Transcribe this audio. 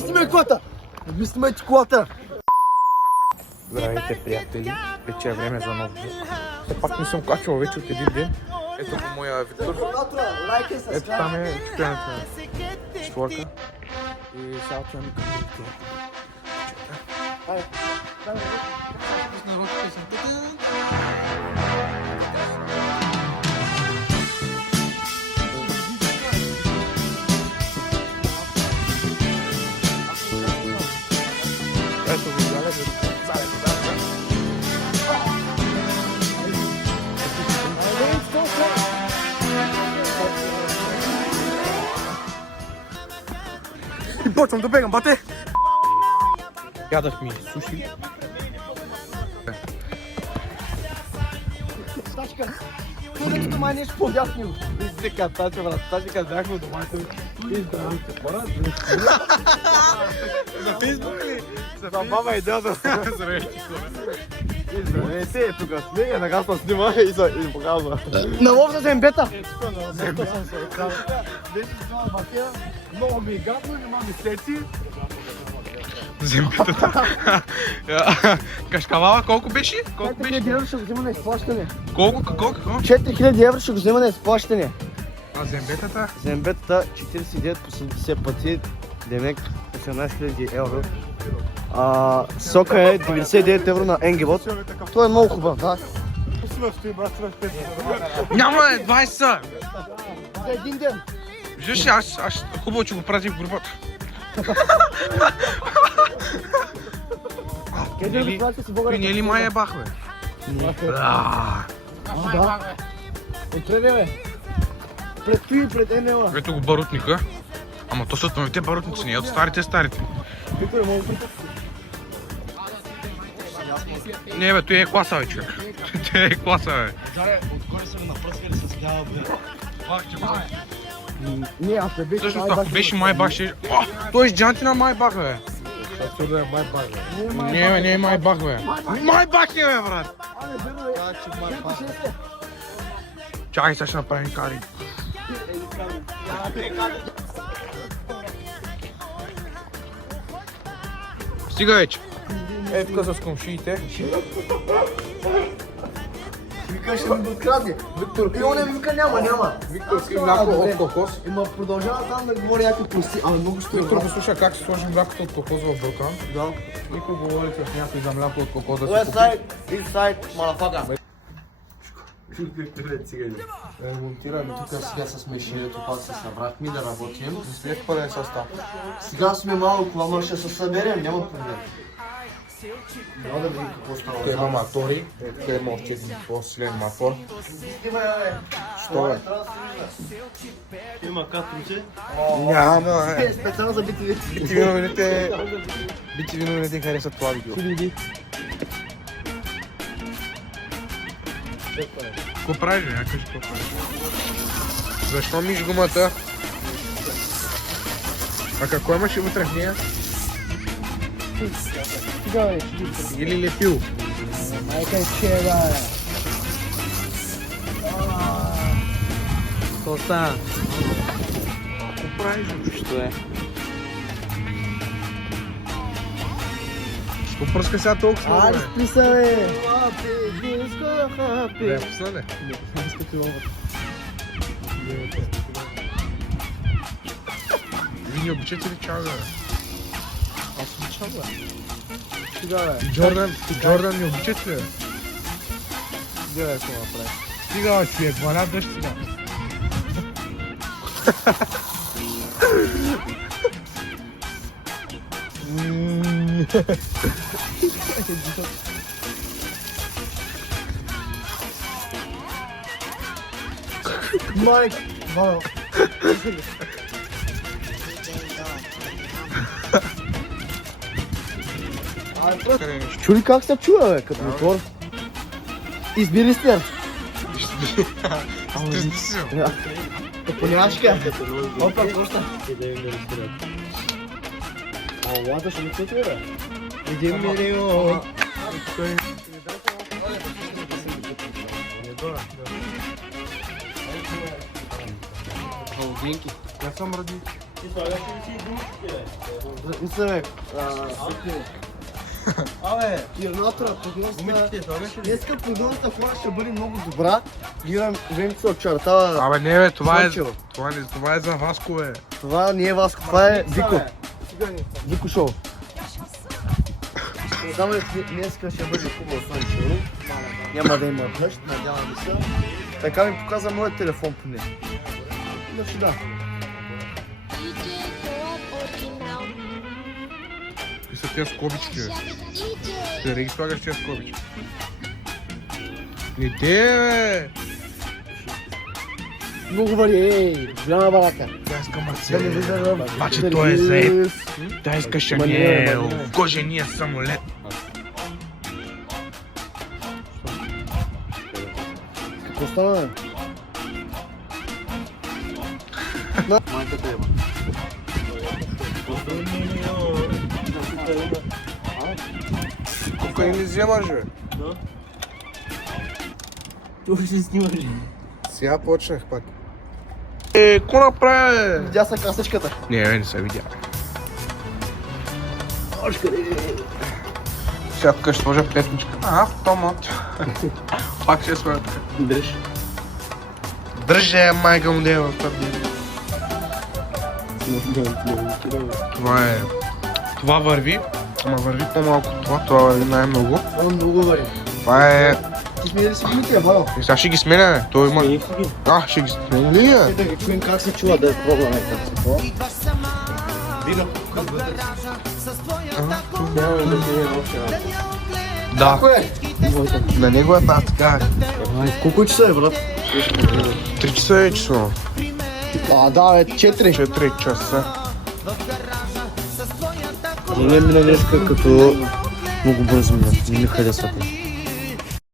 Снимай колата! Не снимайте колата! Здравейте, приятели! Вече е време за нов влог. Все пак не съм качвал вече от един ден. Ето го моя Виктор. Ето там е чупената створка. И сега отиваме към Виктор. Ето го залезе. И почвам да бегам, бате! Ядах ми суши. Стачка! Където дома нещо по-дясно. Вижте тача, брат. Стачка, бяхме дома. И здравейте, брат. За Фейсбук ли? За баба и дядо. Здравейте, Здравейте, тук сме, веднага се снима и се показва. На лов за зембета! Зембета. Беше снимал Матея, много ми е гадно, нема ми сети. Зембетата. Кашкавала колко беше? Колко 4000 беше? евро ще го взема на изплащане. Колко? Какво? 4000 евро ще го взема на изплащане. А зембетата? Зембетата 49 по 70 пъти, демек 18 000 евро. Сока е 99 евро на Енгевод. Той е много хубав, да. Няма 20! За един ден. Виждаш, аз хубаво, че го пратих в групата. Той не е ли май ебах, бе? Да. Отреде, бе. Пред той и пред Енела. Ето го барутника. Ама то са новите барутници, не от старите. Виктор е много притъпки. Не, бе, той е класа, бе, човек. Той е класа, бе. Отгоре са ме напръскали с бяла, бе. Не, аз не беше Всъщност, ако беше майбах, ще... Той е с джантина майбах, бе. Абсурда е майбах, бе. Не, бе, не е майбах, бе. Майбах е, бе, брат. Чакай, сега ще направим кари. Стига вече. Е, тук с комшиите. Вика, ще ми го открадне. Виктор, и он ми вика, няма. Виктор, си мляко от кокос. Има продължава там да говори някакви прости, ама много ще Виктор го слуша как се сложи млякото от кокос в буркан. Да. Никой говори с някой за мляко от кокос да West си side, east side, motherfucker. Монтираме тук сега с машинето, пак се събрахме да работим. след пълен състав. Сега сме малко, ама ще се съберем, няма проблем. Няма да видим какво става. Тук има мотори, тук има още един по-силен мотор. Що е? Има катруце. Няма, е. Специално за бити Бити виновните харесват това видео. Какво правиш, бе? Кажи какво правиш. Защо миш гумата? А какво имаше вътре в нея? Или лепил? Майка е вчера. Какво става? Какво правиш, бе? Що е? Какво пръска сега толкова много, Аре, бе? спри се, бе! Да я пусна, бе? Ви не обичате ли чага, бе? Аз обичам, бе. Сега, бе. Джордан не обичате ли, бе? Гледай какво направи. Стига, бе, човек, валя дъжд сега. Майк! Вау! Чули как се чува, бе, като мотор? Избили сте. Стресни си, бе. Поняшка. Опа, коста. Лада ще ми чуте, бе. Един милион. Я сам ради Мисля, бе, Абе, Кирнатора, днеска прогнозната хора ще бъде много добра. Гледам, времето се очертава. Абе, не бе, това слънчево. е за Васко, бе. Това не е Васко, това е Вико. Вико шоу. Не знам ли, днеска ще бъде хубаво слънчево. Няма да има дъжд, надявам се. Така ми показа моят телефон поне. Значи да. И са тези скобички, бе. Къде ги слагаш тези скобички? Не де, бе! Много вали, ей, голяма барака. Тя иска Да не Марсел. виждам. Обаче той е заед. Тя иска Шанел. Кожения самолет. Какво стана, бе? Майката е, Кокаин ли вземаш, бе? Това ще снимаш. Сега почнах пак. Ко направи? Видя са касичката. Не, бе, не се видя. Сега тук ще сложа плетничка. Автомат. Пак ще сложа така. Дръж. Дръже, майка му дева. Това е... Това върви. Ама върви по-малко от това. Това върви най-много. Това много вали. Това е... Ти смели си гумите, бало. Сега ще ги сменя, бе. Той има... Ще ги сменя ли, бе? Да ги чуем как се чува, да пробваме как се чува. Да. Кое е? На него е така. Колко часа е, брат? 3 часа е часо. Да, бе, 4. 4 часа. Не мина днеска като много бързо мина. Не ми харесва.